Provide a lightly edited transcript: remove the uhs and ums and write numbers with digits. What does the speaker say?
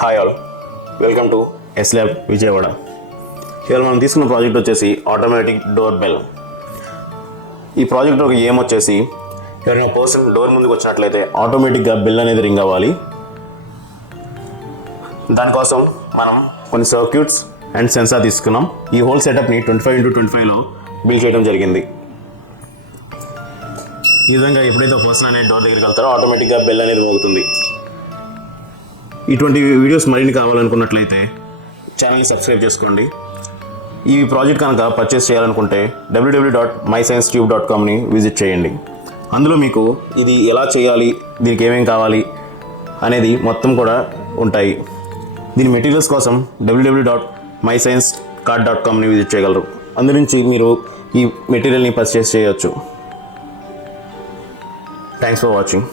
Hi all, welcome to S lab Vijayawada. ఇవాళ మనం తీసుకున్న ప్రాజెక్ట్ వచ్చేసి ఆటోమేటిక్ డోర్ బెల్. ఈ ప్రాజెక్ట్ ఒక ఏం వచ్చేసి ఎవరైనా పర్సన్ డోర్ ముందుకు వచ్చినట్లయితే ఆటోమేటిక్గా బెల్ అనేది రింగ్ అవ్వాలి. దానికోసం మనం కొన్ని సర్క్యూట్స్ అండ్ సెన్సార్ తీసుకున్నాం. ఈ హోల్ సెటప్ని 25x25లో బిల్డ్ చేయడం జరిగింది. ఈ విధంగా ఎప్పుడైతే పర్సన్ అనేది డోర్ దగ్గరికి వెళ్తారో ఆటోమేటిక్గా బెల్ అనేది మోగుతుంది. ఇటువంటి వీడియోస్ మరిన్ని కావాలనుకున్నట్లయితే ఛానల్ని సబ్స్క్రైబ్ చేసుకోండి. ఈ ప్రాజెక్ట్ కనుక పర్చేస్ చేయాలనుకుంటే www.mysciencetube.comని విజిట్ చేయండి. అందులో మీకు ఇది ఎలా చేయాలి, దీనికి ఏమేమి కావాలి అనేది మొత్తం కూడా ఉంటాయి. దీని మెటీరియల్స్ కోసం www.mysciencecart.comని విజిట్ చేయగలరు. అందు నుంచి మీరు ఈ మెటీరియల్ని పర్చేస్ చేయవచ్చు. Thanks for watching.